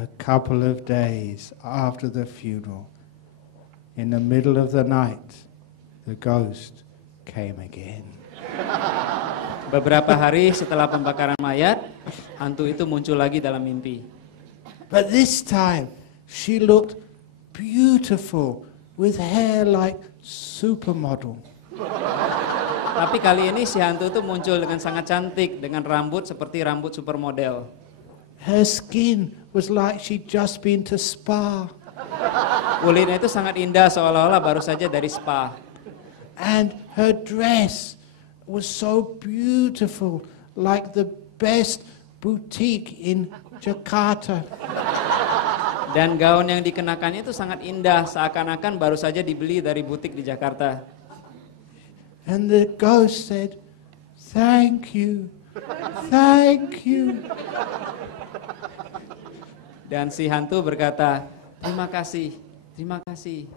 a couple of days after the funeral, in the middle of the night, the ghost came again. Beberapa hari setelah pembakaran mayat, hantu itu muncul lagi dalam mimpi. But this time, she looked beautiful with hair like supermodel. Tapi kali ini si hantu itu muncul dengan sangat cantik, dengan rambut seperti rambut supermodel. Her skin was like she'd just been to spa. Kulitnya itu sangat indah, seolah-olah baru saja dari spa. And her dress was so beautiful, like the best boutique in Jakarta. Dan gaun yang dikenakannya itu sangat indah, seakan-akan baru saja dibeli dari butik di Jakarta. And the ghost said, "Thank you, thank you." Dan si hantu berkata, terima kasih, terima kasih.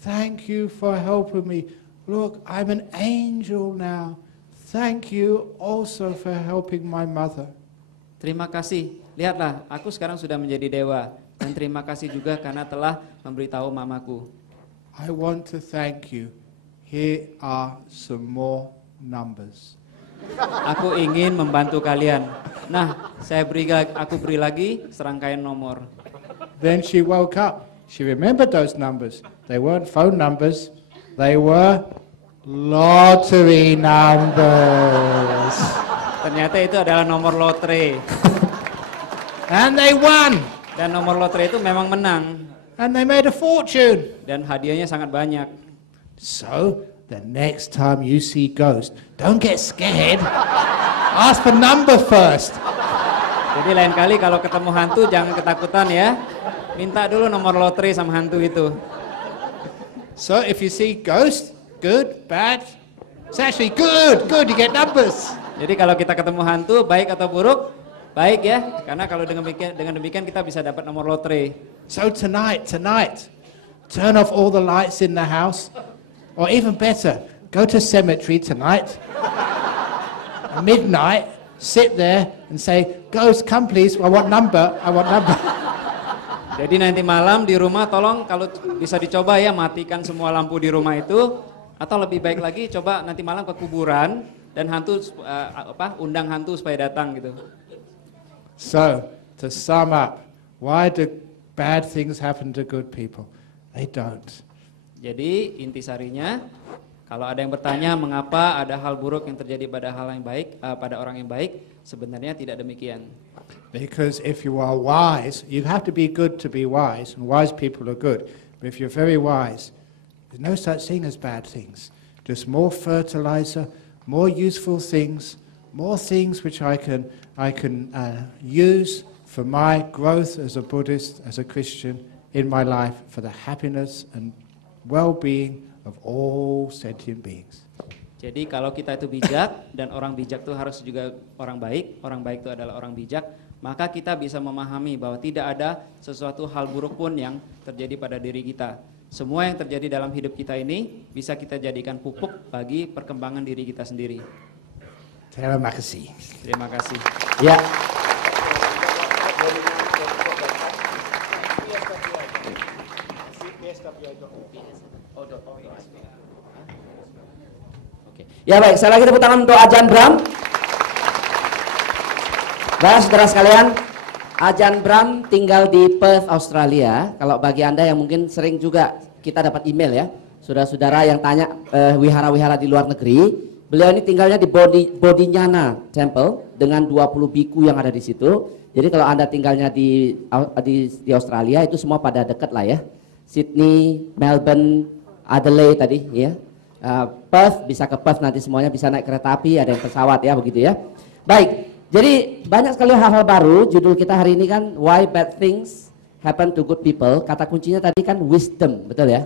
Thank you for helping me. Look, I'm an angel now. Thank you also for helping my mother. Terima kasih, lihatlah aku sekarang sudah menjadi dewa. Dan terima kasih juga karena telah memberitahu mamaku. I want to thank you. Here are some more numbers. Aku ingin membantu kalian. Nah, aku beri lagi serangkaian nomor. Then she woke up. She remembered those numbers. They weren't phone numbers. They were lottery numbers. Ternyata itu adalah nomor lotre. And they won. Dan nomor lotre itu memang menang. And they made a fortune. Dan hadiahnya sangat banyak. So, the next time you see ghost, don't get scared. Ask for number first. Jadi lain kali kalau ketemu hantu jangan ketakutan ya. Minta dulu nomor lotre sama hantu itu. So if you see ghost, good, bad, it's actually good, you get numbers. Jadi kalau kita ketemu hantu, baik atau buruk, baik ya. Karena kalau dengan demikian kita bisa dapat nomor lotre. So tonight, turn off all the lights in the house. Or even better, go to cemetery tonight. Midnight, sit there and say, "Ghost, come please, I want number." Jadi nanti malam di rumah tolong kalau bisa dicoba ya matikan semua lampu di rumah itu, atau lebih baik lagi coba nanti malam ke kuburan dan undang hantu supaya datang gitu. So, to sum up, why do bad things happen to good people? They don't. Jadi intisarinya, kalau ada yang bertanya mengapa ada hal buruk yang terjadi pada pada orang yang baik, sebenarnya tidak demikian. Because if you are wise, you have to be good to be wise, and wise people are good. But if you're very wise, there's no such thing as bad things. Just more fertilizer, more useful things, more things which I can use for my growth as a Buddhist, as a Christian in my life, for the happiness and well-being of all sentient beings. Jadi kalau kita itu bijak dan orang bijak itu harus juga orang baik itu adalah orang bijak, maka kita bisa memahami bahwa tidak ada sesuatu hal buruk pun yang terjadi pada diri kita. Semua yang terjadi dalam hidup kita ini bisa kita jadikan pupuk bagi perkembangan diri kita sendiri. Terima kasih. Terima kasih. Ya. Ya baik, sekali lagi tepuk tangan untuk Ajahn Brahm. Baik saudara sekalian, Ajahn Brahm tinggal di Perth, Australia. Kalau bagi Anda yang mungkin sering juga kita dapat email ya, saudara-saudara yang tanya wihara-wihara di luar negeri, beliau ini tinggalnya di Bodhinyana Temple dengan 20 biku yang ada di situ. Jadi kalau Anda tinggalnya di Australia itu semua pada dekat lah ya. Sydney, Melbourne, Adelaide tadi ya. Perth, bisa ke Perth nanti semuanya, bisa naik kereta api, ada yang pesawat ya begitu ya. Baik, jadi banyak sekali hal-hal baru. Judul kita hari ini kan Why Bad Things Happen to Good People. Kata kuncinya tadi kan wisdom, betul ya?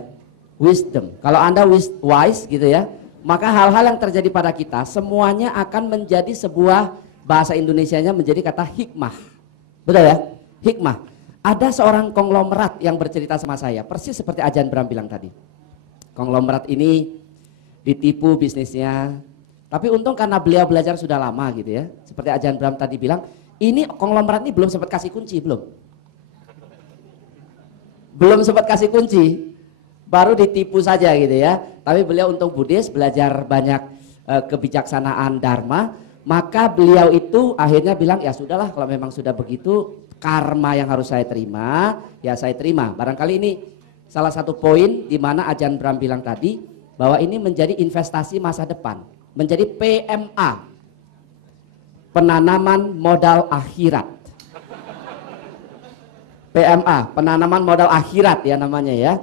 Wisdom. Kalau Anda wise gitu ya, maka hal-hal yang terjadi pada kita semuanya akan menjadi sebuah bahasa Indonesianya menjadi kata hikmah. Betul ya? Hikmah. Ada seorang konglomerat yang bercerita sama saya, persis seperti Ajahn Brahm bilang tadi. Konglomerat ini ditipu bisnisnya, tapi untung karena beliau belajar sudah lama gitu ya. Seperti Ajahn Brahm tadi bilang, ini konglomerat ini belum sempat kasih kunci, belum. belum sempat kasih kunci, baru ditipu saja gitu ya. Tapi beliau untung Buddhis, belajar banyak kebijaksanaan Dharma, maka beliau itu akhirnya bilang, ya sudahlah kalau memang sudah begitu, karma yang harus saya terima, ya saya terima. Barangkali ini salah satu poin di mana Ajahn Brahm bilang tadi, bahwa ini menjadi investasi masa depan, menjadi PMA, penanaman modal akhirat. PMA, penanaman modal akhirat ya namanya ya.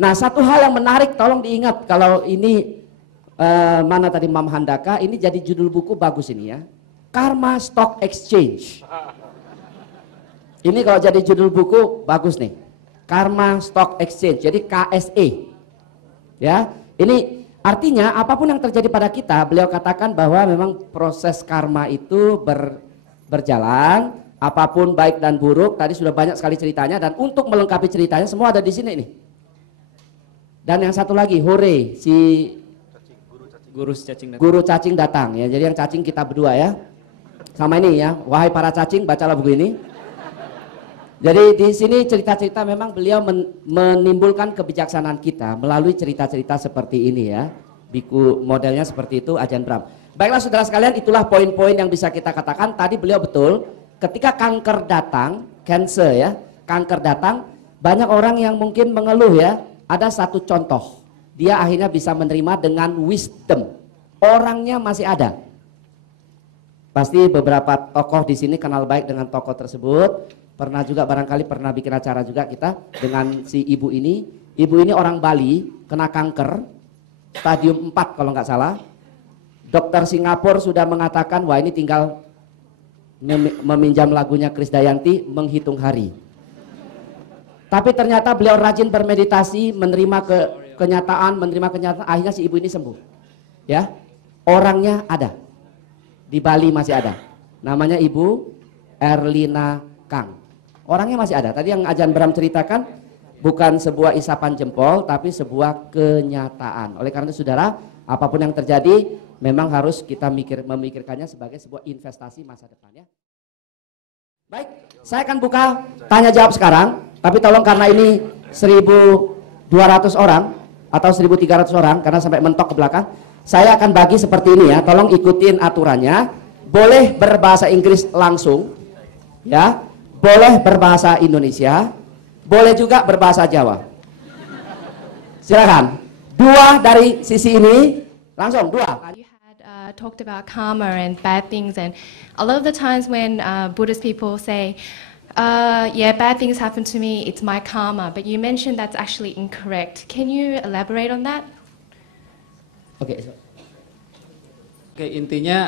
Nah, satu hal yang menarik, tolong diingat kalau ini mana tadi Mam Handaka, ini jadi judul buku bagus ini ya. Karma Stock Exchange. Ini kalau jadi judul buku bagus nih. Karma Stock Exchange, jadi KSE. Ya, ini artinya apapun yang terjadi pada kita, beliau katakan bahwa memang proses karma itu berjalan, apapun baik dan buruk, tadi sudah banyak sekali ceritanya, dan untuk melengkapi ceritanya semua ada di sini nih. Dan yang satu lagi, hore, si guru cacing datang ya. Jadi yang cacing kita berdua ya. Sama ini ya, wahai para cacing, bacalah buku ini. Jadi di sini cerita-cerita memang beliau menimbulkan kebijaksanaan kita melalui cerita-cerita seperti ini ya. Biku modelnya seperti itu Ajahn Brahm. Baiklah saudara sekalian, itulah poin-poin yang bisa kita katakan. Tadi beliau betul, ketika kanker datang, cancer ya, kanker datang, banyak orang yang mungkin mengeluh ya. Ada satu contoh, dia akhirnya bisa menerima dengan wisdom. Orangnya masih ada. Pasti beberapa tokoh di sini kenal baik dengan tokoh tersebut. Pernah juga barangkali pernah bikin acara juga kita dengan si ibu ini. Ibu ini orang Bali, kena kanker, stadium 4 kalau nggak salah. Dokter Singapura sudah mengatakan, wah ini tinggal meminjam lagunya Krisdayanti, menghitung hari. Tapi ternyata beliau rajin bermeditasi, menerima kenyataan, akhirnya si ibu ini sembuh. Ya, orangnya ada. Di Bali masih ada. Namanya Ibu Erlina Kang. Orangnya masih ada. Tadi yang Ajahn Brahm ceritakan bukan sebuah isapan jempol, tapi sebuah kenyataan. Oleh karena itu saudara, apapun yang terjadi memang harus kita memikirkannya sebagai sebuah investasi masa depan ya. Baik, saya akan buka tanya jawab sekarang. Tapi tolong karena ini 1.200 orang atau 1.300 orang, karena sampai mentok ke belakang, saya akan bagi seperti ini ya. Tolong ikutin aturannya. Boleh berbahasa Inggris langsung, ya. Boleh berbahasa Indonesia, boleh juga berbahasa Jawa. Silakan. Dua dari sisi ini, langsung dua. You had talked about karma and bad things, and a lot of the times when Buddhist people say, yeah, bad things happen to me, it's my karma, but you mentioned that's actually incorrect. Can you elaborate on that? Oke, intinya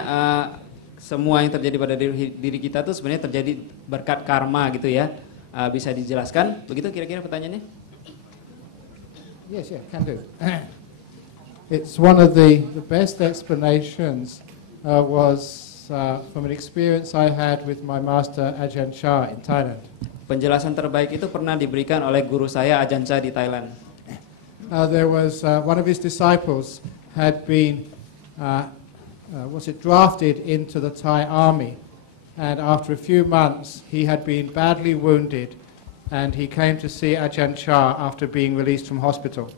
semua yang terjadi pada diri kita tuh sebenarnya terjadi berkat karma gitu ya. Bisa dijelaskan? Begitu kira-kira pertanyaannya? Yes, yeah, can do. It's one of the best explanations was from an experience I had with my master Ajahn Chah in Thailand. Penjelasan terbaik itu pernah diberikan oleh guru saya Ajahn Chah di Thailand. There was one of his disciples had been drafted into the Thai army, and after a few months he had been badly wounded, and he came to see Ajahn Chah after being released from hospital.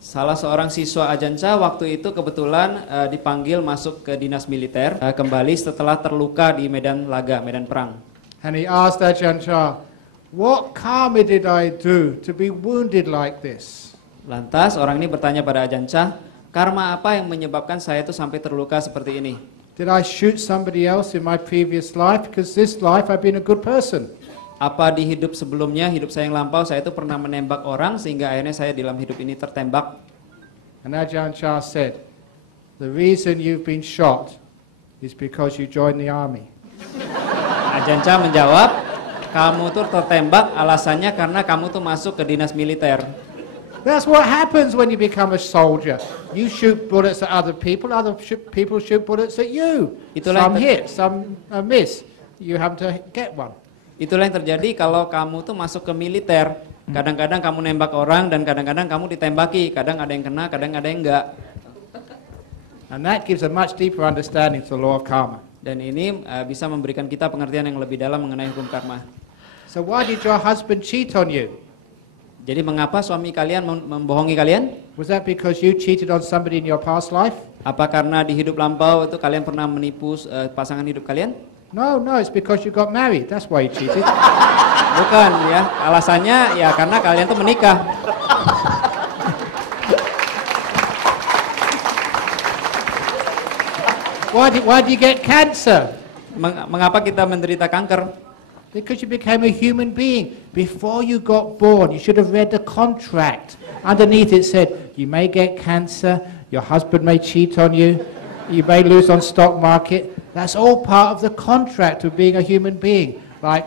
Salah seorang siswa Ajahn Chah waktu itu kebetulan dipanggil masuk ke dinas militer kembali setelah terluka di medan laga, medan perang. And he asked Ajahn Chah, "What karma did I do to be wounded like this?" Lantas orang ini bertanya pada Ajahn Chah, karma apa yang menyebabkan saya itu sampai terluka seperti ini? Did I shoot somebody else in my previous life? Because this life I've been a good person. Apa di hidup sebelumnya, hidup saya yang lampau, saya itu pernah menembak orang sehingga akhirnya saya dalam hidup ini tertembak? And Ajahn Chah said, the reason you've been shot is because you joined the army. Ajahn Chah menjawab, kamu tuh tertembak alasannya karena kamu tuh masuk ke dinas militer. That's what happens when you become a soldier. You shoot bullets at other people people shoot bullets at you. Some hit, some miss. You have to get one. Itulah yang terjadi kalau kamu tuh masuk ke militer. Kadang-kadang kamu nembak orang dan kadang-kadang kamu ditembaki. Kadang ada yang kena, kadang ada yang enggak. And that gives a much deeper understanding to the law of karma. Dan ini bisa memberikan kita pengertian yang lebih dalam mengenai hukum karma. So why did your husband cheat on you? Jadi mengapa suami kalian membohongi kalian? Was that because you cheated on somebody in your past life? Apa karena di hidup lampau itu kalian pernah menipu pasangan hidup kalian? No, it's because you got married. That's why you cheated. Bukan ya, alasannya ya karena kalian tuh menikah. Why do you get cancer? Mengapa kita menderita kanker? Because you became a human being. Before you got born, you should have read the contract. Underneath it said, you may get cancer, your husband may cheat on you, you may lose on stock market. That's all part of the contract of being a human being. Like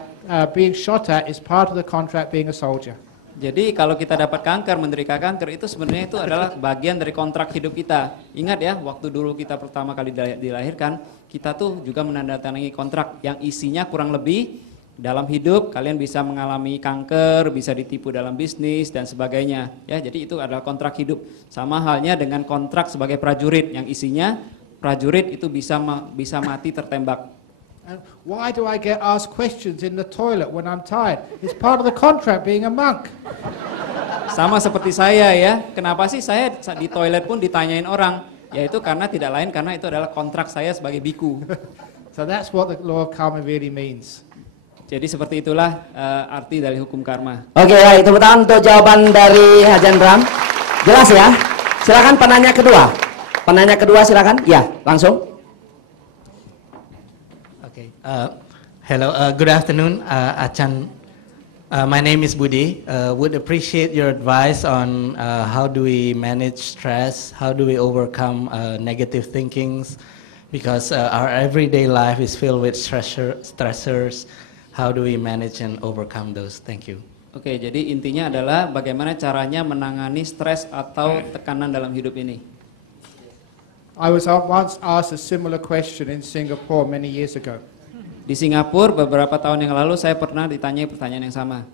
being shot at is part of the contract being a soldier. Jadi kalau kita dapat kanker, menderita kanker, itu sebenarnya itu adalah bagian dari kontrak hidup kita. Ingat ya, waktu dulu kita pertama kali dilahirkan, kita tuh juga menandatangani kontrak yang isinya kurang lebih dalam hidup kalian bisa mengalami kanker, bisa ditipu dalam bisnis dan sebagainya. Ya, jadi itu adalah kontrak hidup. Sama halnya dengan kontrak sebagai prajurit yang isinya prajurit itu bisa mati tertembak. And why do I get asked questions in the toilet when I'm tired? It's part of the contract being a monk. Sama seperti saya ya. Kenapa sih saya di toilet pun ditanyain orang? Yaitu karena tidak lain karena itu adalah kontrak saya sebagai biku. So that's what the law of karma really means. Jadi seperti itulah arti dari hukum karma. Oke, baik, tepuk tangan untuk jawaban dari Ajahn Brahm. Jelas ya? Silakan penanya kedua. Penanya kedua silakan. Ya, langsung. Okay. Hello. Good afternoon, Achan. My name is Budi. Would appreciate your advice on how do we manage stress? How do we overcome negative thinkings? Because our everyday life is filled with stressors. How do we manage and overcome those? Thank you. Oke, jadi intinya adalah bagaimana caranya menangani stres atau tekanan dalam hidup ini. I was once asked a similar question in Singapore many years ago. Di Singapura beberapa tahun yang lalu saya pernah ditanyai pertanyaan yang sama.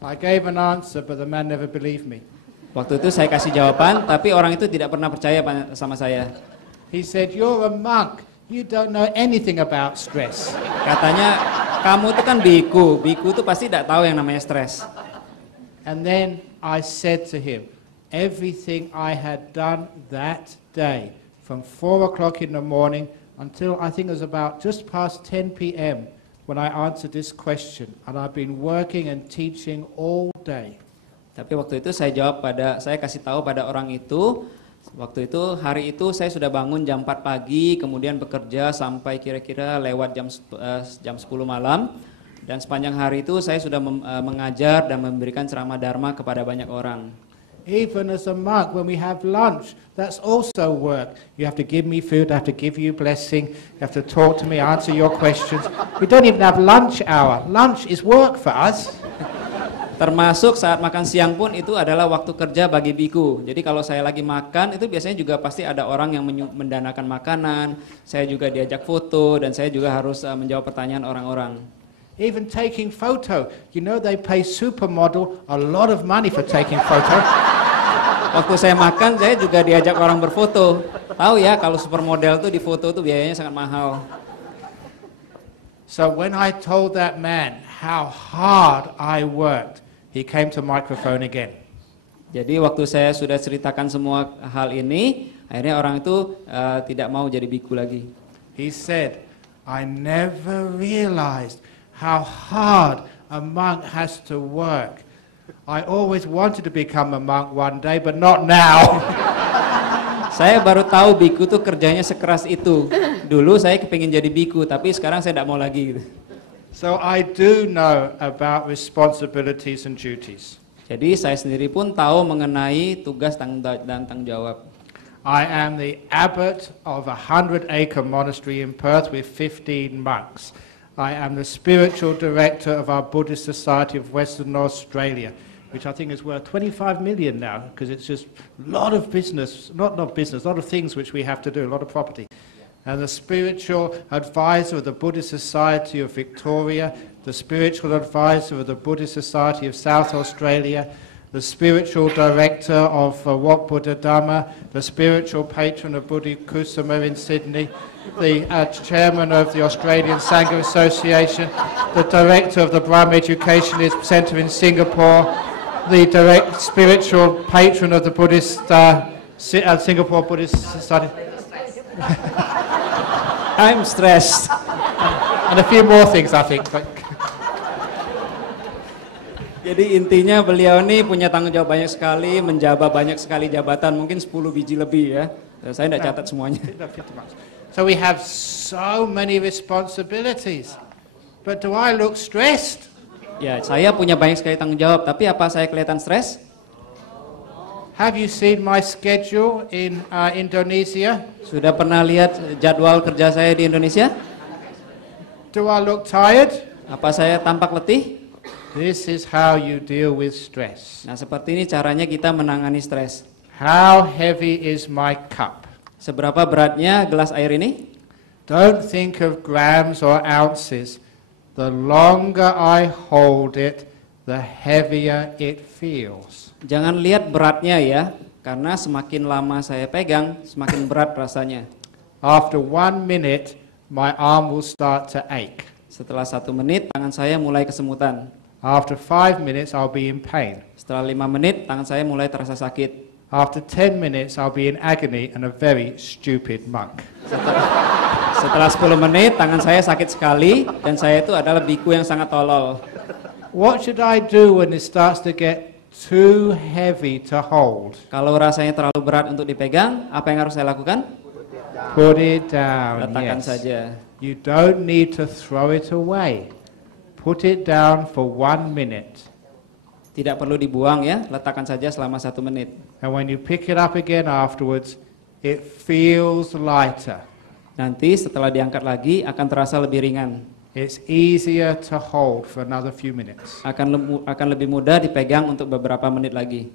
I gave an answer, but the man never believed me. Waktu itu saya kasih jawaban, tapi orang itu tidak pernah percaya sama saya. He said, "You're a monk. You don't know anything about stress." Katanya, kamu itu kan biku itu pasti tidak tahu yang namanya stres. And then I said to him, everything I had done that day, from 4 o'clock in the morning until I think it was about just past 10 p.m. when I answered this question, and I've been working and teaching all day. Tapi waktu itu saya kasih tahu pada orang itu, waktu itu hari itu saya sudah bangun jam 4 pagi, kemudian bekerja sampai kira-kira lewat jam 10 malam, dan sepanjang hari itu saya sudah mengajar dan memberikan ceramah dharma kepada banyak orang. Even as a monk, when we have lunch, that's also work. You have to give me food, I have to give you blessing, you have to talk to me, answer your questions. We don't even have lunch hour. Lunch is work for us. Termasuk saat makan siang pun itu adalah waktu kerja bagi biku. Jadi kalau saya lagi makan, itu biasanya juga pasti ada orang yang mendanakan makanan, saya juga diajak foto, dan saya juga harus menjawab pertanyaan orang-orang. Even taking photo. You know they pay supermodel a lot of money for taking photo. Waktu saya makan, saya juga diajak orang berfoto. Tahu ya, kalau supermodel tuh di foto tuh biayanya sangat mahal. So when I told that man how hard I worked, he came to microphone again. Jadi waktu saya sudah ceritakan semua hal ini, akhirnya orang itu tidak mau jadi biku lagi. He said, I never realized how hard a monk has to work. I always wanted to become a monk one day, but not now. Saya baru tahu biku tuh kerjanya sekeras itu. Dulu saya kepingin jadi biku, tapi sekarang saya tidak mau lagi. So I do know about responsibilities and duties. Jadi saya sendiri pun tahu mengenai tugas dan tanggung jawab. I am the abbot of a 100-acre monastery in Perth with 15 monks. I am the spiritual director of our Buddhist Society of Western Australia, which I think is worth 25 million now, because it's just a lot of business, not business, a lot of things which we have to do, a lot of property. And the spiritual advisor of the Buddhist Society of Victoria, the spiritual advisor of the Buddhist Society of South Australia, the spiritual director of Wat Buddha Dhamma, the spiritual patron of Buddha Kusama in Sydney, the chairman of the Australian Sangha Association, the director of the Brahma Educationist Centre in Singapore, the direct spiritual patron of the Buddhist Singapore Buddhist Society. I'm stressed. And a few more things, I think. But Jadi intinya beliau ini punya tanggung jawab banyak sekali, menjabat banyak sekali jabatan, mungkin 10 biji lebih ya. Saya tidak catat semuanya. so we have so many responsibilities. But do I look stressed? Ya, saya punya banyak sekali tanggung jawab, tapi apa saya kelihatan stres? Have you seen my schedule in Indonesia? Sudah pernah lihat jadwal kerja saya di Indonesia? Do I look tired? Apa saya tampak letih? This is how you deal with stress. Nah, seperti ini caranya kita menangani stres. How heavy is my cup? Seberapa beratnya gelas air ini? Don't think of grams or ounces. The longer I hold it, the heavier it feels. Jangan lihat beratnya ya, karena semakin lama saya pegang, semakin berat rasanya. After 1 minute, my arm will start to ache. Setelah 1 menit, tangan saya mulai kesemutan. After 5 minutes, I'll be in pain. Setelah 5 menit, tangan saya mulai terasa sakit. After 10 minutes, I'll be in agony and a very stupid monk. Setelah 10 menit, tangan saya sakit sekali, dan saya itu adalah biku yang sangat tolol. What should I do when it starts to get too heavy to hold? Kalau rasanya terlalu berat untuk dipegang, apa yang harus saya lakukan? Put it down. Letakkan Yes. saja. You don't need to throw it away. Put it down for 1 minute. Tidak perlu dibuang ya, letakkan saja selama 1 menit. And when you pick it up again afterwards, it feels lighter. Nanti setelah diangkat lagi akan terasa lebih ringan. It's easier to hold for another few minutes. Akan lebih mudah dipegang untuk beberapa menit lagi.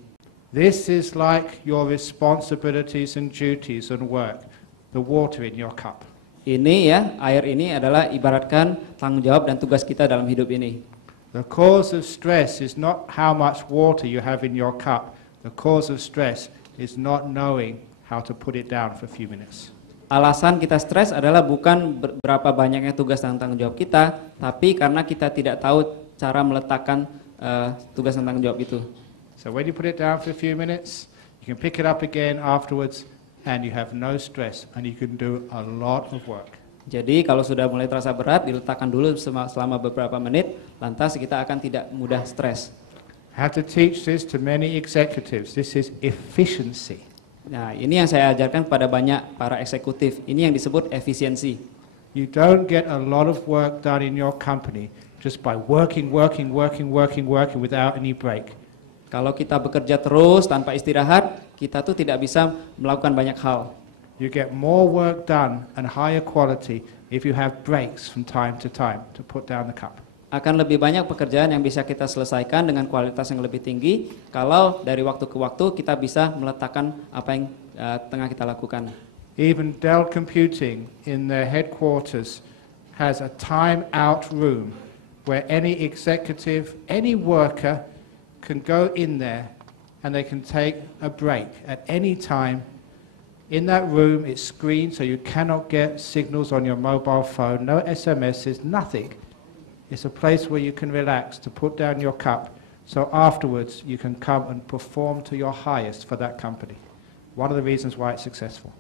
This is like your responsibilities and duties and work, the water in your cup. Ini ya, air ini adalah ibaratkan tanggung jawab dan tugas kita dalam hidup ini. The cause of stress is not how much water you have in your cup. The cause of stress is not knowing how to put it down for a few minutes. Alasan kita stres adalah bukan berapa banyaknya tugas dan tanggung jawab kita, tapi karena kita tidak tahu cara meletakkan tugas dan tanggung jawab itu. So when you put it down for a few minutes, you can pick it up again afterwards and you have no stress and you can do a lot of work. Jadi kalau sudah mulai terasa berat, diletakkan dulu selama beberapa menit, lantas kita akan tidak mudah stres. I have to teach this to many executives. This is efficiency. Nah, ini yang saya ajarkan kepada banyak para eksekutif. Ini yang disebut efisiensi. You don't get a lot of work done in your company just by working without any break. Kalau kita bekerja terus tanpa istirahat, kita tuh tidak bisa melakukan banyak hal. You get more work done and higher quality if you have breaks from time to time to put down the cup. Akan lebih banyak pekerjaan yang bisa kita selesaikan dengan kualitas yang lebih tinggi kalau dari waktu ke waktu kita bisa meletakkan apa yang tengah kita lakukan. Even Dell Computing in their headquarters has a time out room where any executive, any worker can go in there and they can take a break at any time. In that room it's screened so you cannot get signals on your mobile phone, no SMSs, nothing. It's a place where you can relax to put down your cup so afterwards you can come and perform to your highest for that company. One of the reasons why it's successful.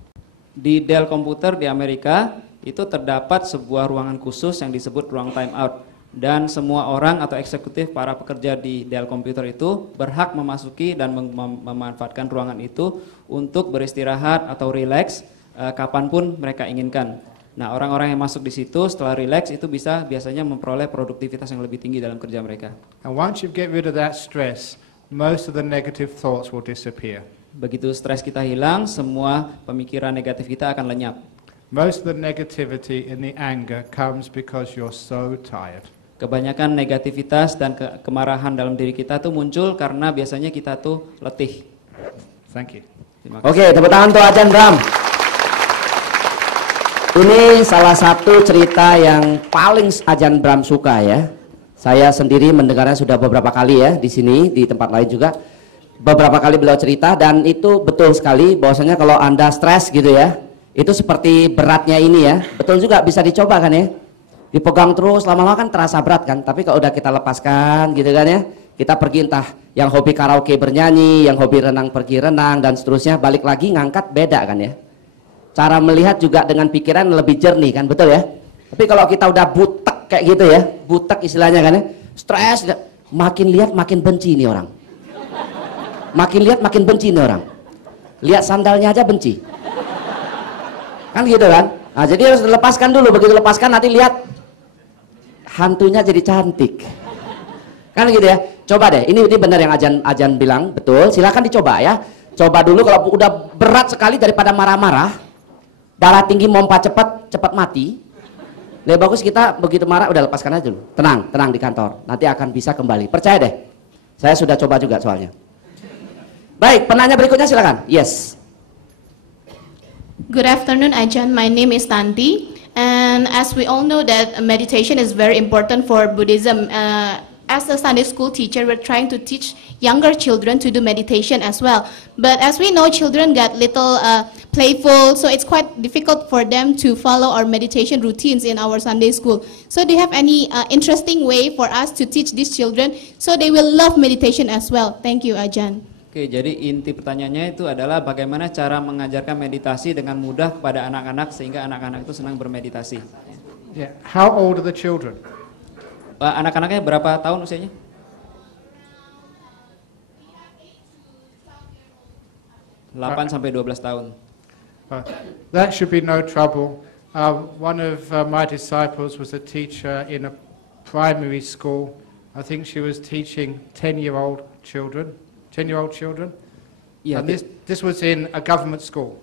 Di Dell Computer di Amerika itu terdapat sebuah ruangan khusus yang disebut ruang time out, dan semua orang atau eksekutif para pekerja di Dell Computer itu berhak memasuki dan memanfaatkan ruangan itu untuk beristirahat atau relax kapanpun mereka inginkan. Nah, orang-orang yang masuk di situ setelah relax itu bisa biasanya memperoleh produktivitas yang lebih tinggi dalam kerja mereka. And once you get rid of that stress, most of the negative thoughts will disappear. Begitu stres kita hilang, semua pemikiran negatif kita akan lenyap. Most of the negativity and the anger comes because you're so tired. Kebanyakan negativitas dan kemarahan dalam diri kita tuh muncul karena biasanya kita tuh letih. Thank you. Terima kasih. Oke, tepuk tangan untuk Ajahn Brahm. Ini salah satu cerita yang paling Ajahn Brahm suka ya. Saya sendiri mendengarnya sudah beberapa kali ya di sini, di tempat lain juga. Beberapa kali beliau cerita dan itu betul sekali bahwasanya kalau Anda stres gitu ya, itu seperti beratnya ini ya. Betul juga, bisa dicoba kan ya. Dipegang terus lama-lama kan terasa berat kan, tapi kalau udah kita lepaskan gitu kan ya, Kita pergi entah yang hobi karaoke bernyanyi, yang hobi renang pergi renang dan seterusnya, balik lagi ngangkat beda kan ya. Cara melihat juga dengan pikiran lebih jernih kan, betul ya? Tapi kalau kita udah butek kayak gitu ya, butek istilahnya kan ya, stres, makin lihat makin benci nih orang. Makin lihat makin benci nih orang. Lihat sandalnya aja benci. Kan gitu kan? Nah, jadi harus dilepaskan dulu, begitu lepaskan nanti lihat hantunya jadi cantik. Kan gitu ya. Coba deh, ini benar yang Ajan bilang, betul. Silakan dicoba ya. Coba dulu kalau udah berat sekali daripada marah-marah, darah tinggi mompa cepat mati. Lebih bagus kita begitu marah udah lepaskan aja dulu. Tenang di kantor. Nanti akan bisa kembali. Percaya deh. Saya sudah coba juga soalnya. Baik, penanya berikutnya silakan. Yes. Good afternoon, Ajahn. My name is Tanti, and as we all know that meditation is very important for Buddhism. As a Sunday school teacher, we're trying to teach younger children to do meditation as well. But as we know, children get little playful, so it's quite difficult for them to follow our meditation routines in our Sunday school. So do you have any interesting way for us to teach these children so they will love meditation as well? Thank you, Ajahn. Oke, jadi inti pertanyaannya itu adalah bagaimana cara mengajarkan meditasi dengan mudah kepada anak-anak sehingga anak-anak itu senang bermeditasi. Yeah. How old are the children? Anak-anaknya berapa tahun usianya? 8 sampai 12 tahun. That should be no trouble. One of my disciples was a teacher in a primary school. I think she was teaching 10-year-old children. Ya, And this was in a government school.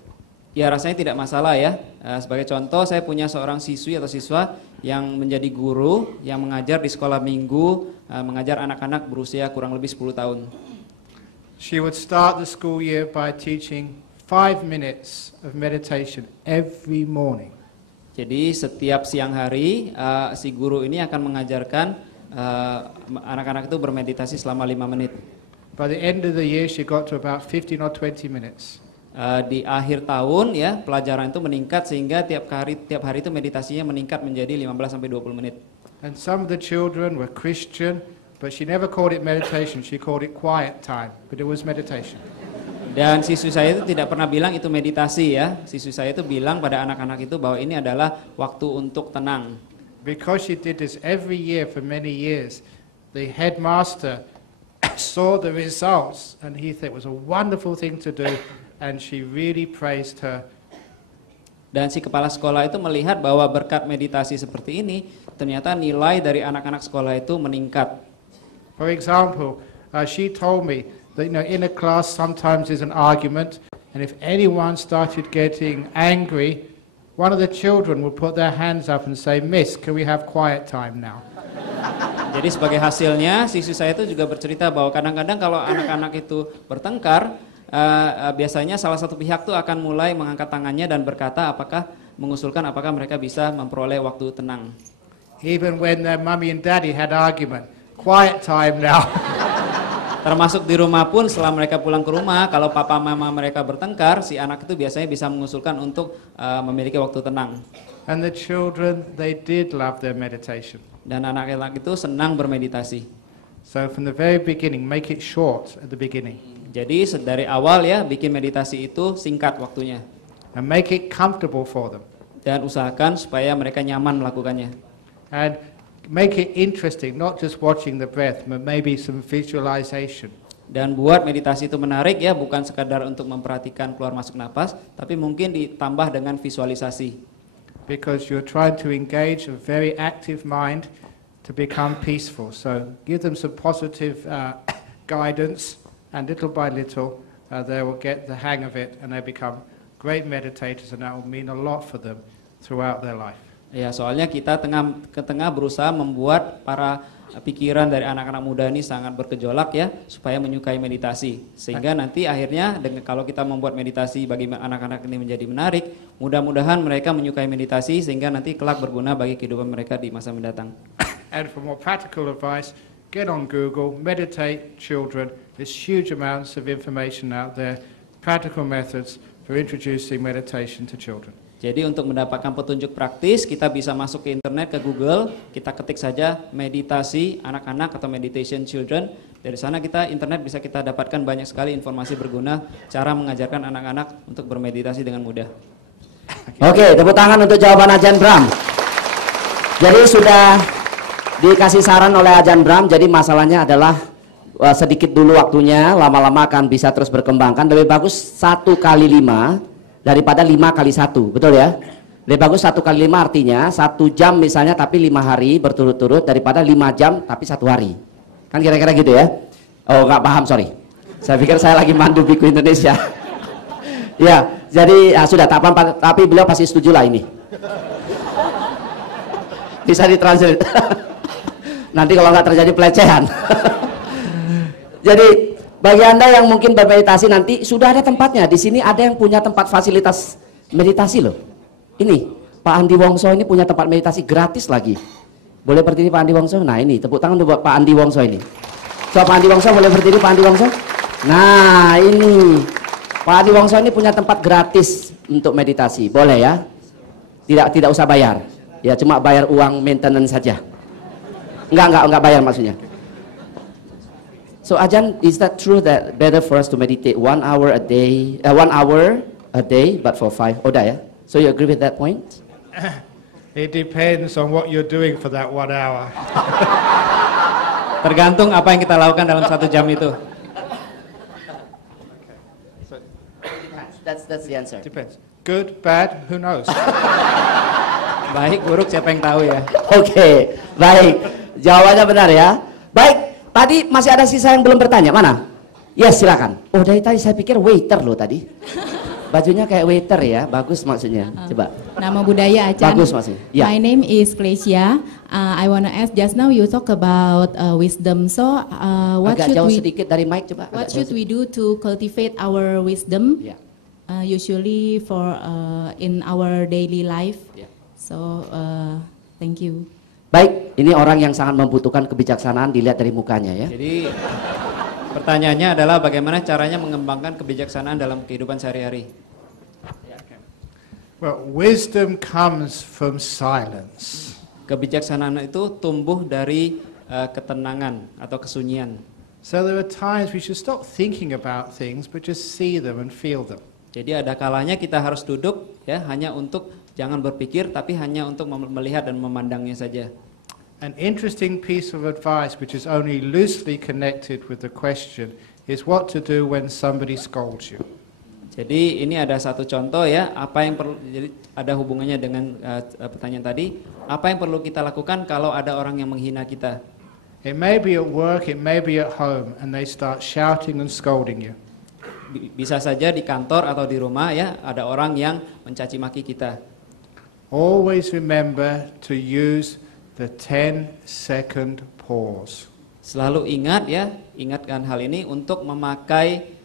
Ya, rasanya tidak masalah ya. Sebagai contoh, saya punya seorang siswi atau siswa yang menjadi guru yang mengajar di sekolah minggu, mengajar anak-anak berusia kurang lebih 10 tahun. She would start the school year by teaching 5 minutes of meditation every morning. Jadi setiap siang hari si guru ini akan mengajarkan anak-anak itu bermeditasi selama 5 menit. By the end of the year, she got to about 15 or 20 minutes. Di akhir tahun ya pelajaran itu meningkat sehingga tiap hari itu meditasinya meningkat menjadi 15 sampai 20 menit. And some of the children were Christian, but she never called it meditation. She called it quiet time, but it was meditation. Dan siswi saya itu tidak pernah bilang itu meditasi ya. Siswi saya itu bilang pada anak-anak itu bahwa ini adalah waktu untuk tenang. Because she did this every year for many years, the headmaster saw the results and he thought it was a wonderful thing to do, and she really praised her. Dan si kepala sekolah itu melihat bahwa berkat meditasi seperti ini, ternyata nilai dari anak-anak sekolah itu meningkat. For example, she told me that in a class sometimes there's an argument, and if anyone started getting angry, one of the children would put their hands up and say, "Miss, can we have quiet time now?" Jadi sebagai hasilnya, siswi saya itu juga bercerita bahwa kadang-kadang kalau anak-anak itu bertengkar, biasanya salah satu pihak tuh akan mulai mengangkat tangannya dan berkata mengusulkan apakah mereka bisa memperoleh waktu tenang. Even when their mummy and daddy had argument, quiet time now. Termasuk di rumah pun setelah mereka pulang ke rumah, kalau papa mama mereka bertengkar, si anak itu biasanya bisa mengusulkan untuk memiliki waktu tenang. And the children, they did love their meditation. Dan anak-anak itu senang bermeditasi. So from the very beginning, make it short at the beginning. Jadi dari awal ya, bikin meditasi itu singkat waktunya. And make it comfortable for them. Dan usahakan supaya mereka nyaman melakukannya. And make it interesting, not just watching the breath, but maybe some visualization. Dan buat meditasi itu menarik ya, bukan sekadar untuk memperhatikan keluar masuk napas, tapi mungkin ditambah dengan visualisasi. Because you're trying to engage a very active mind to become peaceful. So give them some positive guidance, and little by little they will get the hang of it, and they become great meditators, and that will mean a lot for them throughout their life. Ya, soalnya kita tengah berusaha membuat para pikiran dari anak-anak muda ini sangat bergejolak ya, supaya menyukai meditasi. Sehingga nanti akhirnya kalau kita membuat meditasi bagi anak-anak ini menjadi menarik, mudah-mudahan mereka menyukai meditasi sehingga nanti kelak berguna bagi kehidupan mereka di masa mendatang. And for more practical advice, get on Google, meditate children. There's huge amounts of information out there, practical methods for introducing meditation to children. Jadi untuk mendapatkan petunjuk praktis, kita bisa masuk ke internet, ke Google, kita ketik saja meditasi anak-anak atau meditation children, Dari sana internet bisa kita dapatkan banyak sekali informasi berguna, cara mengajarkan anak-anak untuk bermeditasi dengan mudah. Oke, tepuk tangan untuk jawaban Ajan Bram. Jadi sudah dikasih saran oleh Ajan Bram, jadi masalahnya adalah sedikit dulu waktunya, lama-lama akan bisa terus berkembang. Kan lebih bagus 1 kali 5 daripada 5 kali 1, betul ya? Lebih bagus 1 kali 5 artinya 1 jam misalnya tapi 5 hari berturut-turut daripada 5 jam tapi 1 hari. Kan kira-kira gitu ya? Oh nggak paham, sorry. Saya pikir saya lagi mandu Biku Indonesia. Ya, jadi sudah tapi beliau pasti setuju lah ini. Bisa ditranslate. Nanti kalau nggak terjadi pelecehan. Jadi bagi Anda yang mungkin bermeditasi nanti sudah ada tempatnya. Di sini ada yang punya tempat fasilitas meditasi loh. Ini Pak Andi Wongso ini punya tempat meditasi gratis lagi. Boleh berdiri Pak Andi Wongso? Nah ini tepuk tangan untuk Pak Andi Wongso ini. So Pak Andi Wongso boleh berdiri Pak Andi Wongso? Nah ini Pak Andi Wongso ini punya tempat gratis untuk meditasi. Boleh ya? Tidak usah bayar. Ya cuma bayar uang maintenance saja. Enggak bayar maksudnya. So Ajan, is that true that better for us to meditate 1 hour a day, 1 hour a day, but for 5? Oh, ya. So you agree with that point? It depends on what you're doing for that 1 hour. Tergantung apa yang kita lakukan dalam 1 jam itu. That's the answer. Depends. Good, bad, who knows? Baik, buruk, siapa yang tahu ya. Oke, baik. Jawabannya benar ya. Baik, tadi masih ada sisa yang belum bertanya. Mana? Yes, silakan. Oh, dari tadi saya pikir waiter loh tadi. Bajunya kayak waiter ya, bagus maksudnya. Coba. Nama budaya Acan. Bagus maksudnya. Ya. My name is Klesia. I wanna ask, just now you talk about wisdom. So, what Agak should jauh we sedikit dari mic coba. what should we do to cultivate our wisdom? Ya. Usually for in our daily life. Ya. So, thank you. Baik, ini orang yang sangat membutuhkan kebijaksanaan dilihat dari mukanya ya. Jadi pertanyaannya adalah bagaimana caranya mengembangkan kebijaksanaan dalam kehidupan sehari-hari. Well, wisdom comes from silence. Kebijaksanaan itu tumbuh dari ketenangan atau kesunyian. So there are times we should stop thinking about things, but just see them and feel them. Jadi ada kalanya kita harus duduk ya hanya untuk jangan berpikir tapi hanya untuk melihat dan memandangnya saja. An interesting piece of advice which is only loosely connected with the question is what to do when somebody scolds you. Jadi ini ada satu contoh ya, apa yang perlu, jadi ada hubungannya dengan pertanyaan tadi, apa yang perlu kita lakukan kalau ada orang yang menghina kita. It may be at work, it may be at home, and they start shouting and scolding you. Bisa saja di kantor atau di rumah ya, ada orang yang mencaci maki kita. Always remember to use the 10-second pause. Selalu ingat ya, ingatkan hal ini untuk memakai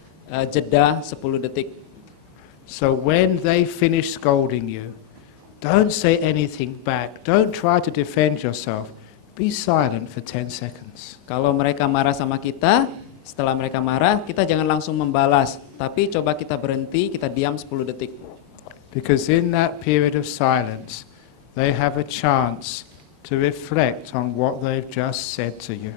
jeda 10 detik. So when they finish scolding you, don't say anything back. Don't try to defend yourself. Be silent for 10 seconds. Kalau mereka marah sama kita, setelah mereka marah, kita jangan langsung membalas, tapi coba kita berhenti, kita diam 10 detik. Because in that period of silence, they have a chance to reflect on what they've just said to you.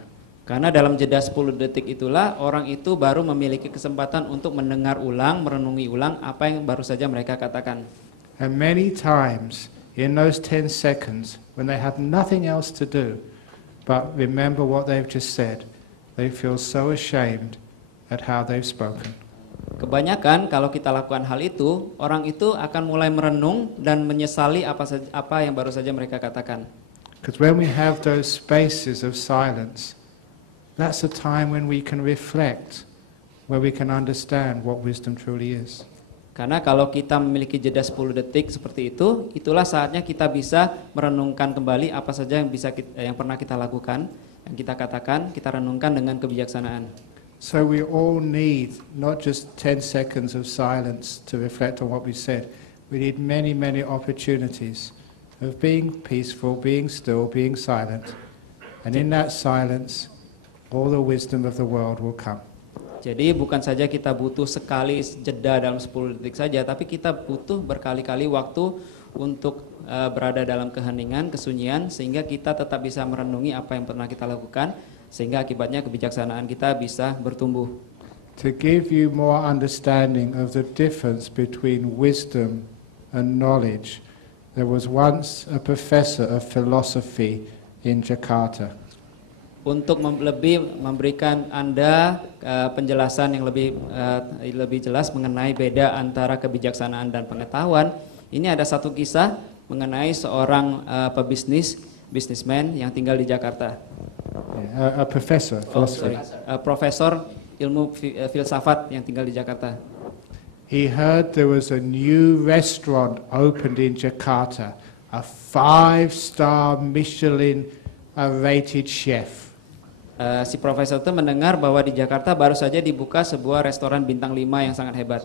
Karena dalam jeda 10 detik itulah orang itu baru memiliki kesempatan untuk mendengar ulang, merenungi ulang apa yang baru saja mereka katakan. And many times in those 10 seconds, when they have nothing else to do but remember what they've just said, they feel so ashamed at how they've spoken. Kebanyakan kalau kita lakukan hal itu, orang itu akan mulai merenung dan menyesali apa yang baru saja mereka katakan. Because when we have those spaces of silence, that's a time when we can reflect, where we can understand what wisdom truly is. Karena kalau kita memiliki jeda 10 detik seperti itu, itulah saatnya kita bisa merenungkan kembali apa saja yang pernah kita lakukan, yang kita katakan, kita renungkan dengan kebijaksanaan. So we all need not just 10 seconds of silence to reflect on what we said. We need many, many opportunities of being peaceful, being still, being silent. And in that silence, all the wisdom of the world will come. Jadi bukan saja kita butuh sekali jeda dalam 10 detik saja, tapi kita butuh berkali-kali waktu untuk berada dalam keheningan, kesunyian, sehingga kita tetap bisa merenungi apa yang pernah kita lakukan. sehingga akibatnya kebijaksanaan kita bisa bertumbuh. To give you more understanding of the difference between wisdom and knowledge, there was once a professor of philosophy in Jakarta. Untuk lebih memberikan Anda penjelasan yang lebih jelas mengenai beda antara kebijaksanaan dan pengetahuan, ini ada satu kisah mengenai seorang businessman yang tinggal di Jakarta. A professor, philosophy. Profesor ilmu filsafat yang tinggal di Jakarta. He heard there was a new restaurant opened in Jakarta, a 5-star Michelin rated chef. Si profesor itu mendengar bahwa di Jakarta baru saja dibuka sebuah restoran bintang 5 yang sangat hebat.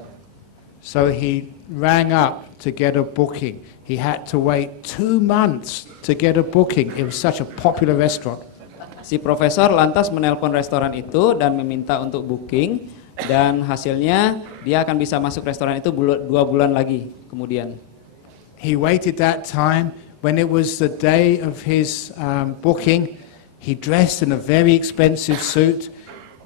So he rang up to get a booking. He had to wait 2 months to get a booking. It was such a popular restaurant. Si profesor lantas menelpon restoran itu dan meminta untuk booking, dan hasilnya dia akan bisa masuk restoran itu 2 bulan lagi kemudian. He waited that time. When it was the day of his booking, he dressed in a very expensive suit,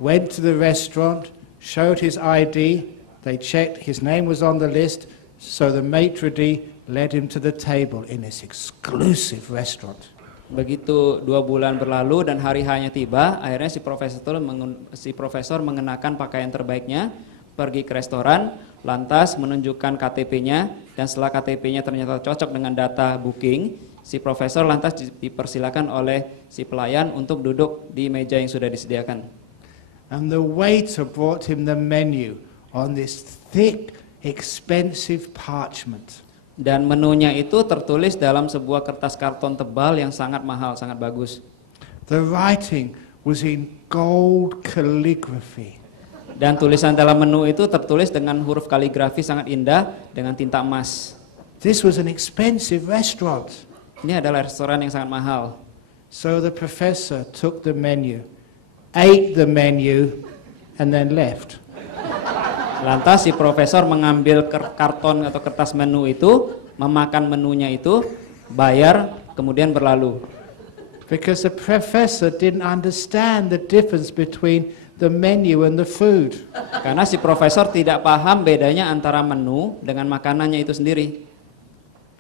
went to the restaurant, showed his ID, they checked, his name was on the list, so the maitre d' led him to the table in this exclusive restaurant. Begitu 2 bulan berlalu dan hari hanya tiba, akhirnya si profesor mengenakan pakaian terbaiknya, pergi ke restoran, lantas menunjukkan KTP-nya, dan setelah KTP-nya ternyata cocok dengan data booking, si profesor lantas dipersilakan oleh si pelayan untuk duduk di meja yang sudah disediakan. And the waiter brought him the menu on this thick, expensive parchment. Dan menunya itu tertulis dalam sebuah kertas karton tebal yang sangat mahal, sangat bagus. The writing was in gold calligraphy. Dan tulisan dalam menu itu tertulis dengan huruf kaligrafi sangat indah dengan tinta emas. This was an expensive restaurant. Ini adalah restoran yang sangat mahal. So the professor took the menu, ate the menu, and then left. Lantas si profesor mengambil karton atau kertas menu itu, memakan menunya itu, bayar, kemudian berlalu. Because the professor didn't understand the difference between the menu and the food. Karena si profesor tidak paham bedanya antara menu dengan makanannya itu sendiri.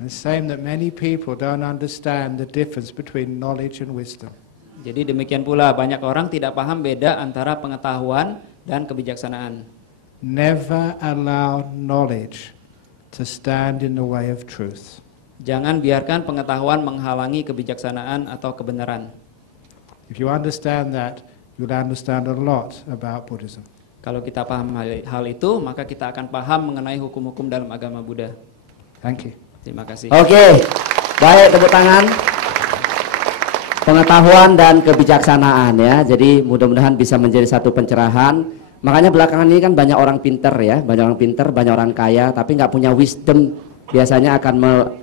The same that many people don't understand the difference between knowledge and wisdom. Jadi demikian pula banyak orang tidak paham beda antara pengetahuan dan kebijaksanaan. Never allow knowledge to stand in the way of truth. Jangan biarkan pengetahuan menghalangi kebijaksanaan atau kebenaran. If you understand that, you'll understand a lot about Buddhism. Kalau kita paham hal itu, maka kita akan paham mengenai hukum-hukum dalam agama Buddha. Thank you. Terima kasih. Oke, baik, tepuk tangan. Pengetahuan dan kebijaksanaan ya. Jadi mudah-mudahan bisa menjadi satu pencerahan. Makanya belakangan ini kan banyak orang pinter ya, banyak orang pinter, banyak orang kaya, tapi nggak punya wisdom. Biasanya akan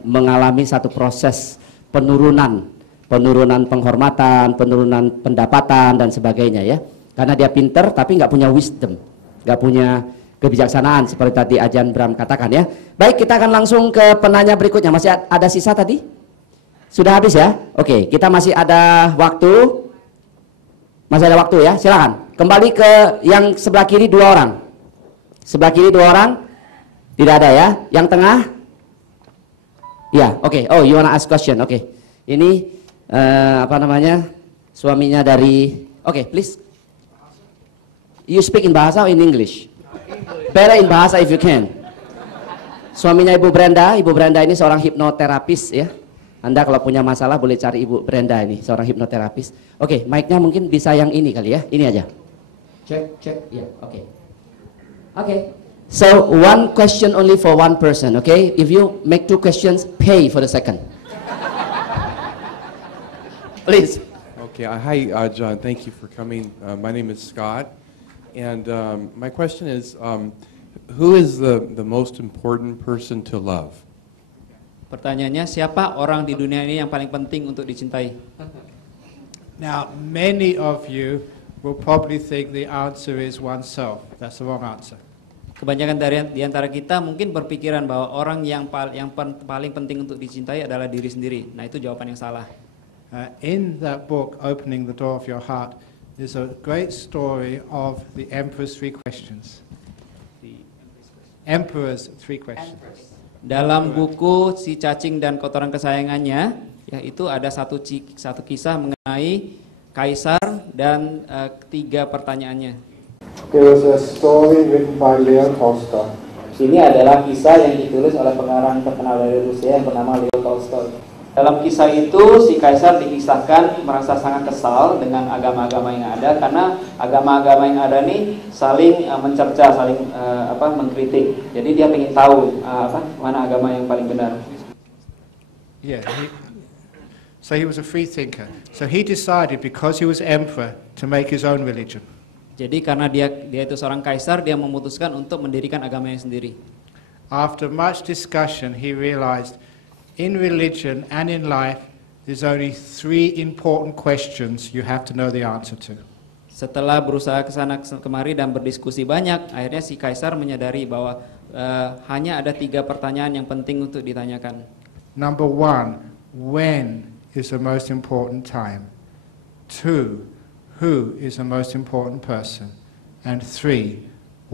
mengalami satu proses penurunan penghormatan, penurunan pendapatan dan sebagainya ya. Karena dia pinter tapi nggak punya wisdom, nggak punya kebijaksanaan seperti tadi Ajahn Brahm katakan ya. Baik, kita akan langsung ke penanya berikutnya. Masih ada sisa tadi? Sudah habis ya? Oke, kita masih ada waktu. Masih ada waktu ya, silakan. Kembali ke yang sebelah kiri 2 orang. Sebelah kiri 2 orang? Tidak ada ya. Yang tengah? Ya, oke. Oh, you wanna ask question? Oke. Ini apa namanya? Suaminya dari. Oke, please. You speak in bahasa or in English? Better in bahasa if you can. Suaminya Ibu Brenda. Ibu Brenda ini seorang hipnoterapis ya. Anda kalau punya masalah boleh cari Ibu Brenda ini, seorang hipnoterapis. Oke, mic-nya mungkin bisa yang ini kali ya. Ini aja. Check. Ya, oke. Oke. So, one question only for one person, okay? If you make 2 questions, pay for the second. Please. Okay, hi John, thank you for coming. My name is Scott, and my question is, who is the most important person to love? Pertanyaannya, siapa orang di dunia ini yang paling penting untuk dicintai? Now, many of you will probably think the answer is oneself. That's the wrong answer. Kebanyakan di antara kita mungkin berpikiran bahwa orang yang paling penting untuk dicintai adalah diri sendiri. Nah, itu jawaban yang salah. In that book, Opening the Door of Your Heart, is a great story of the Emperor's three questions. Emperor's three questions. Dalam buku Si Cacing dan Kotoran Kesayangannya, yaitu ada satu kisah mengenai kaisar dan 3 pertanyaannya. There was a story written by Leo Tolstoy. Ini adalah kisah yang ditulis oleh pengarang terkenal dari Rusia yang bernama Leo Tolstoy. Dalam kisah itu, si kaisar dikisahkan merasa sangat kesal dengan agama-agama yang ada, karena agama-agama yang ada ini saling mencerca, saling mengkritik. Jadi dia ingin tahu mana agama yang paling benar. Yeah. So he was a free thinker. So he decided, because he was emperor, to make his own religion. Jadi karena dia itu seorang kaisar, dia memutuskan untuk mendirikan agamanya sendiri. After much discussion, he realized in religion and in life, there's only 3 important questions you have to know the answer to. Setelah berusaha kesana kemari dan berdiskusi banyak, akhirnya si kaisar menyadari bahwa hanya ada 3 pertanyaan yang penting untuk ditanyakan. Number 1, when is the most important time? 2, who is the most important person? And 3,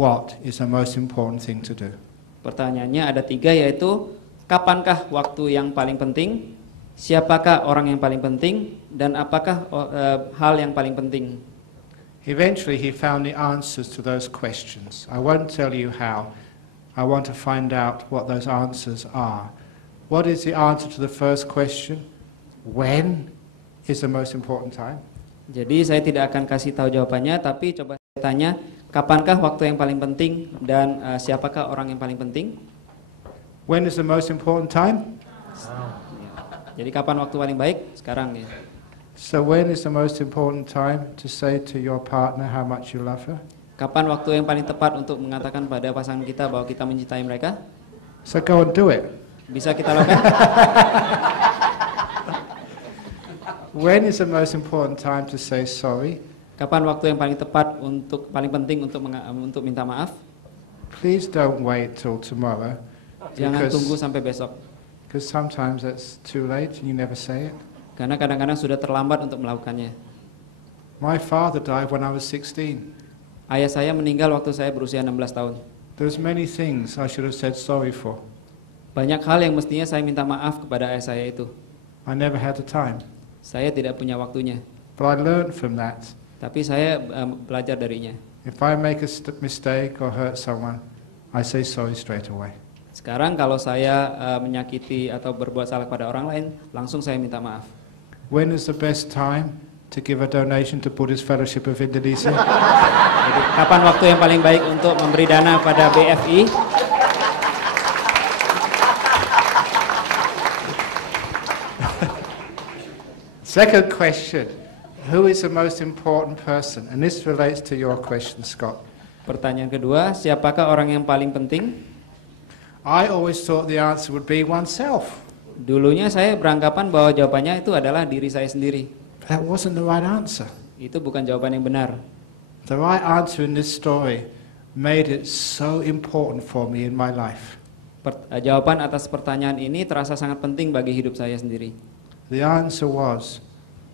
what is the most important thing to do? Pertanyaannya ada 3, yaitu kapankah waktu yang paling penting, siapakah orang yang paling penting, dan apakah hal yang paling penting. Eventually he found the answers to those questions. I won't tell you how. I want to find out what those answers are. What is the answer to the first question? When is the most important time? Jadi saya tidak akan kasih tahu jawabannya, tapi coba saya tanya, kapankah waktu yang paling penting dan siapakah orang yang paling penting? When is the most important time? Jadi kapan waktu paling baik? Sekarang ya. So when is the most important time to say to your partner how much you love her? Kapan waktu yang paling tepat untuk mengatakan pada pasangan kita bahwa kita mencintai mereka? So go and do it. Bisa kita lakukan? When is the most important time to say sorry? Kapan waktu yang paling tepat paling penting untuk minta maaf? Please don't wait till tomorrow. Jangan tunggu sampai besok. Because sometimes that's too late and you never say it. Karena kadang-kadang sudah terlambat untuk melakukannya. My father died when I was 16. Ayah saya meninggal waktu saya berusia 16 tahun. There's many things I should have said sorry for. Banyak hal yang mestinya saya minta maaf kepada ayah saya itu. I never had the time. Saya tidak punya waktunya. But I learned from that. Tapi saya belajar darinya. If I make a mistake or hurt someone, I say sorry straight away. Sekarang kalau saya menyakiti atau berbuat salah kepada orang lain, langsung saya minta maaf. When is the best time to give a donation to Buddhist Fellowship of Indonesia? Jadi, kapan waktu yang paling baik untuk memberi dana pada BFI? Second question, who is the most important person? And this relates to your question, Scott. Pertanyaan kedua, siapakah orang yang paling penting? I always thought the answer would be oneself. Dulunya saya beranggapan bahwa jawabannya itu adalah diri saya sendiri. That wasn't the right answer. Itu bukan jawaban yang benar. The right answer in this story made it so important for me in my life. Jawaban atas pertanyaan ini terasa sangat penting bagi hidup saya sendiri. The answer was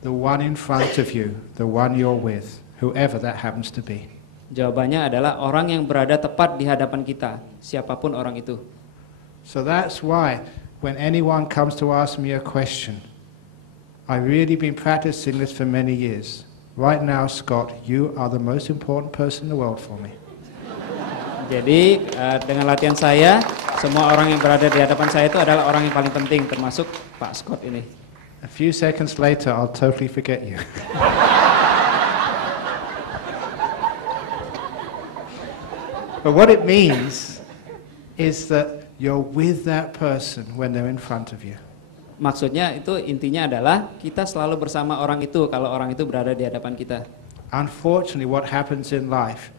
the one in front of you, the one you're with, whoever that happens to be. Jawabannya adalah orang yang berada tepat di hadapan kita, siapapun orang itu. So that's why when anyone comes to ask me a question, I've really been practicing this for many years. Right now, Scott, you are the most important person in the world for me. Jadi dengan latihan saya, semua orang yang berada di hadapan saya itu adalah orang yang paling penting, termasuk Pak Scott ini. A few seconds later, I'll totally forget you. But what it means is that you're with that person when they're in front of you. Maksudnya itu intinya adalah kita selalu bersama orang itu kalau orang itu berada di hadapan kita. Unfortunately, what happens in life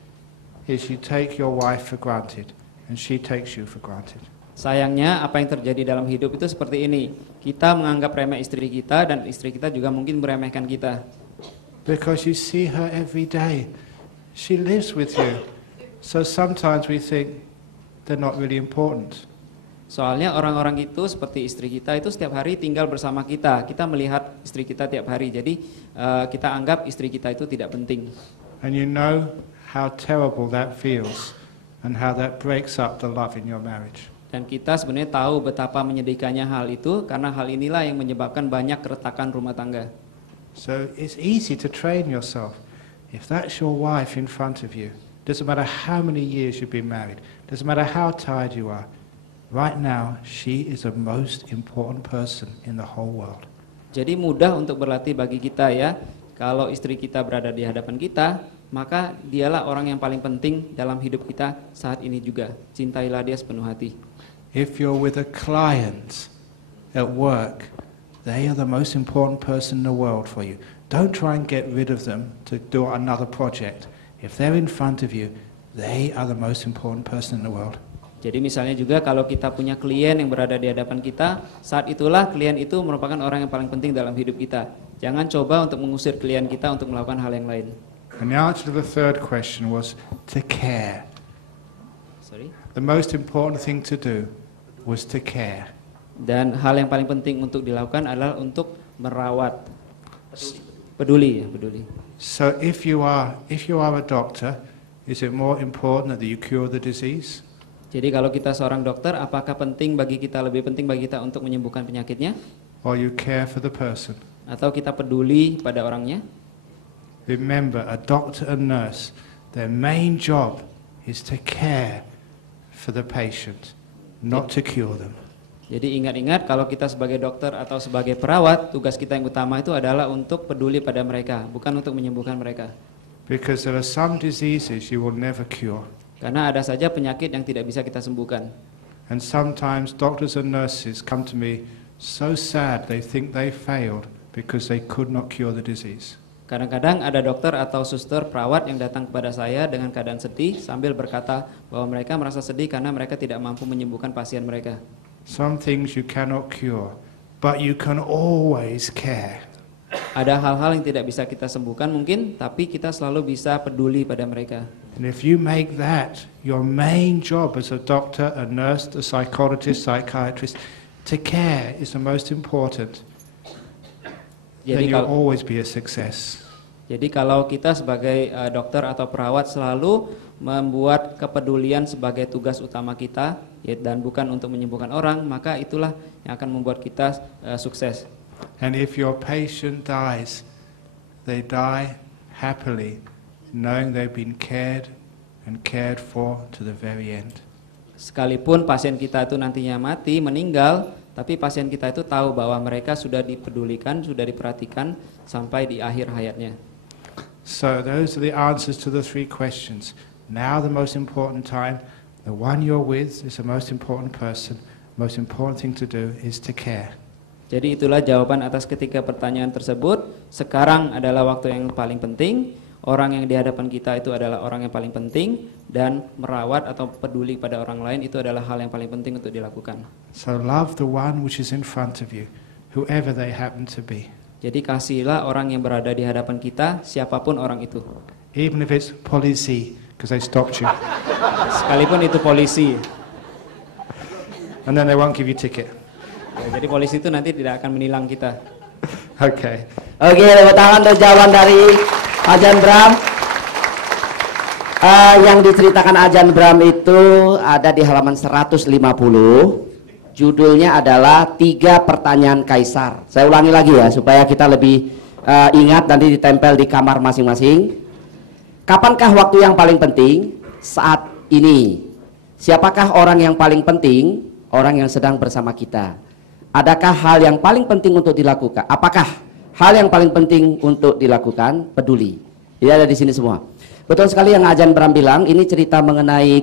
is you take your wife for granted and she takes you for granted. Sayangnya apa yang terjadi dalam hidup itu seperti ini. Kita menganggap remeh istri kita dan istri kita juga mungkin meremehkan kita. Because you see her every day. She lives with you. So sometimes we think they're not really important. Soalnya orang-orang itu seperti istri kita itu setiap hari tinggal bersama kita. Kita melihat istri kita tiap hari. Jadi kita anggap istri kita itu tidak penting. And you know how terrible that feels and how that breaks up the love in your marriage. Dan kita sebenarnya tahu betapa menyedihkannya hal itu karena hal inilah yang menyebabkan banyak keretakan rumah tangga. So it's easy to train yourself. If that's your wife in front of you, doesn't matter how many years you've been married, doesn't matter how tired you are, right now she is the most important person in the whole world. Jadi mudah untuk berlatih bagi kita ya. Kalau istri kita berada di hadapan kita, maka dialah orang yang paling penting dalam hidup kita saat ini juga. Cintailah dia sepenuh hati. If you're with a client at work, they are the most important person in the world for you. Don't try and get rid of them to do another project. If they're in front of you, they are the most important person in the world. Jadi misalnya juga kalau kita punya klien yang berada di hadapan kita, saat itulah klien itu merupakan orang yang paling penting dalam hidup kita. Jangan coba untuk mengusir klien kita untuk melakukan hal yang lain. And the answer to the third question was to care. Sorry. The most important thing to do was to care. Dan hal yang paling penting untuk dilakukan adalah untuk merawat. Peduli ya, peduli. So if you are a doctor, is it more important that you cure the disease? Jadi kalau kita seorang dokter, apakah lebih penting bagi kita untuk menyembuhkan penyakitnya? Or you care for the person? Atau kita peduli pada orangnya? Remember, a doctor and nurse, their main job is to care for the patient, not to cure them. Jadi ingat-ingat kalau kita sebagai dokter atau sebagai perawat, tugas kita yang utama itu adalah untuk peduli pada mereka, bukan untuk menyembuhkan mereka. Because there are some diseases you will never cure. Karena ada saja penyakit yang tidak bisa kita sembuhkan. And sometimes doctors and nurses come to me so sad they think they failed because they could not cure the disease. Kadang-kadang ada dokter atau suster perawat yang datang kepada saya dengan keadaan sedih sambil berkata bahwa mereka merasa sedih karena mereka tidak mampu menyembuhkan pasien mereka. Some things you cannot cure, but you can always care. Ada hal-hal yang tidak bisa kita sembuhkan mungkin, tapi kita selalu bisa peduli pada mereka. And if you make that your main job as a doctor, a nurse, a psychologist, psychiatrist, to care is the most important, then you'll always be a success. Jadi kalau kita sebagai dokter atau perawat selalu membuat kepedulian sebagai tugas utama kita dan bukan untuk menyembuhkan orang, maka itulah yang akan membuat kita sukses. And if your patient dies, they die happily, knowing they've been cared and cared for to the very end. Sekalipun pasien kita itu nantinya mati, meninggal, tapi pasien kita itu tahu bahwa mereka sudah dipedulikan, sudah diperhatikan sampai di akhir hayatnya. So those are the answers to the three questions. Now the most important time, the one you're with is the most important person. Most important thing to do is to care. Jadi itulah jawaban atas ketiga pertanyaan tersebut. Sekarang adalah waktu yang paling penting. Orang yang di hadapan kita itu adalah orang yang paling penting. Dan merawat atau peduli pada orang lain itu adalah hal yang paling penting untuk dilakukan. So love the one which is in front of you, whoever they happen to be. Jadi kasihilah orang yang berada di hadapan kita, siapapun orang itu. Even if it's policy, because they stopped you. Sekalipun itu polisi. And then they won't give you ticket. Ya, jadi polisi itu nanti tidak akan menilang kita. Okay. Oke, tepuk tangan untuk jawaban dari Ajahn Brahm. Yang diceritakan Ajahn Brahm itu ada di halaman 150. Judulnya adalah 3 pertanyaan kaisar. Saya ulangi lagi ya supaya kita lebih ingat, nanti ditempel di kamar masing-masing. Kapankah waktu yang paling penting? Saat ini. Siapakah orang yang paling penting? Orang yang sedang bersama kita. Adakah hal yang paling penting untuk dilakukan? Apakah hal yang paling penting untuk dilakukan? Peduli. Ini ada di sini semua. Betul sekali yang Ajahn Brahm bilang, ini cerita mengenai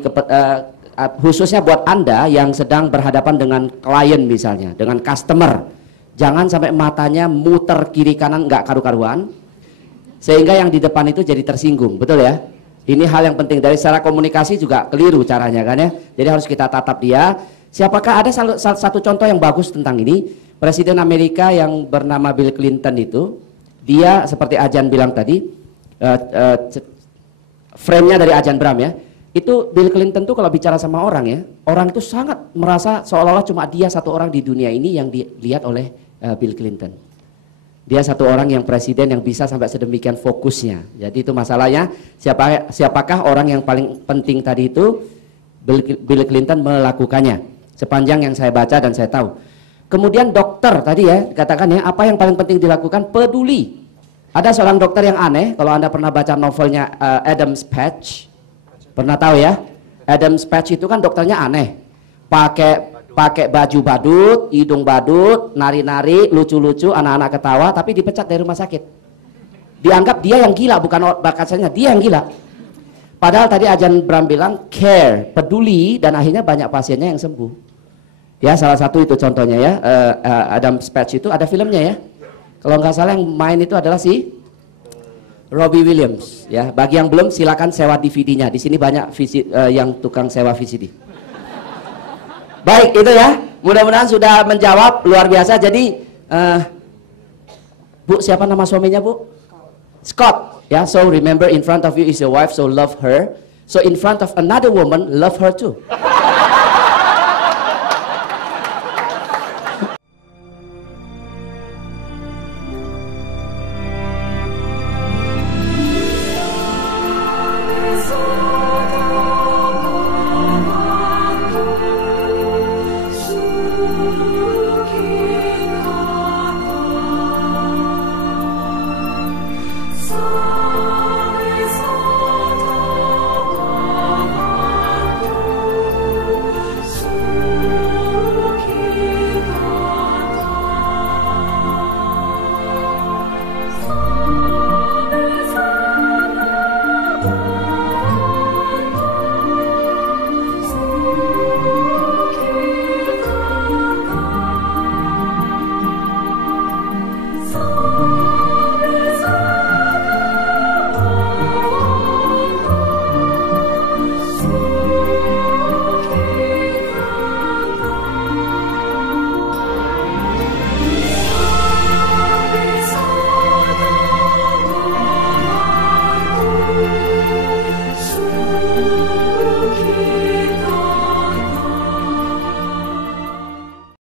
khususnya buat Anda yang sedang berhadapan dengan klien misalnya, dengan customer. Jangan sampai matanya muter kiri kanan nggak karu-karuan, sehingga yang di depan itu jadi tersinggung, betul ya? Ini hal yang penting. Dari secara komunikasi juga keliru caranya kan ya. Jadi harus kita tatap dia. Siapakah ada satu contoh yang bagus tentang ini? Presiden Amerika yang bernama Bill Clinton itu, dia seperti Ajahn bilang tadi, frame-nya dari Ajahn Brahm ya. Itu Bill Clinton tuh kalau bicara sama orang ya, orang itu sangat merasa seolah-olah cuma dia satu orang di dunia ini yang dilihat oleh Bill Clinton. Dia satu orang yang presiden yang bisa sampai sedemikian fokusnya. Jadi itu masalahnya, siapakah orang yang paling penting tadi itu? Bill Clinton melakukannya. Sepanjang yang saya baca dan saya tahu. Kemudian dokter tadi ya, katakan ya, apa yang paling penting dilakukan? Peduli. Ada seorang dokter yang aneh, kalau Anda pernah baca novelnya Adam's Patch, pernah tahu ya? Adam's Patch itu kan dokternya aneh. Pakai baju badut, hidung badut, nari-nari, lucu-lucu, anak-anak ketawa, tapi dipecat dari rumah sakit. Dianggap dia yang gila, bukan bakatnya, dia yang gila. Padahal tadi Ajahn Brahm bilang care, peduli, dan akhirnya banyak pasiennya yang sembuh. Ya, salah satu itu contohnya ya, Adam's Patch itu ada filmnya ya. Kalau nggak salah yang main itu adalah si Robbie Williams. Ya, bagi yang belum silakan sewa DVD-nya. Di sini banyak yang tukang sewa VCD. Baik, itu ya. Mudah-mudahan sudah menjawab, luar biasa. Jadi, Bu, siapa nama suaminya, Bu? Scott. Ya, so remember in front of you is your wife, so love her. So in front of another woman, love her too.